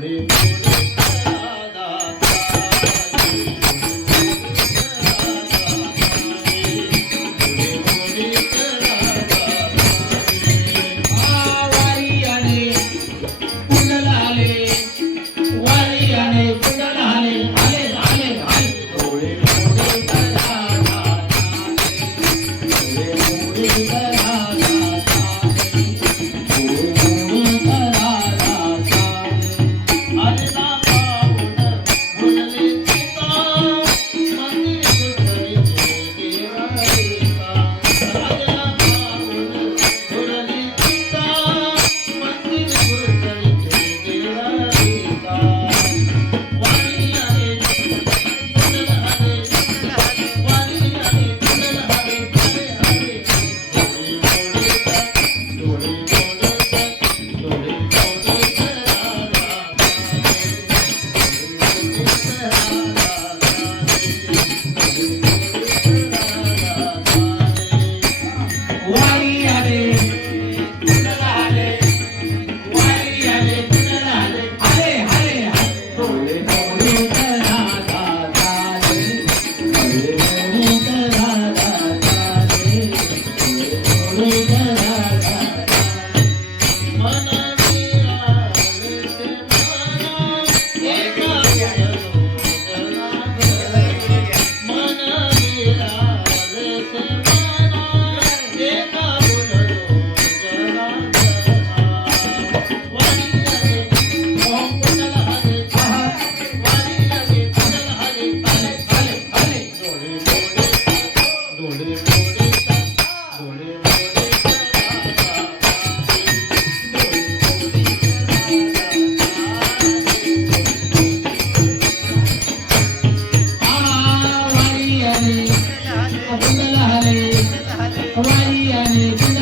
Julie. Hallelujah.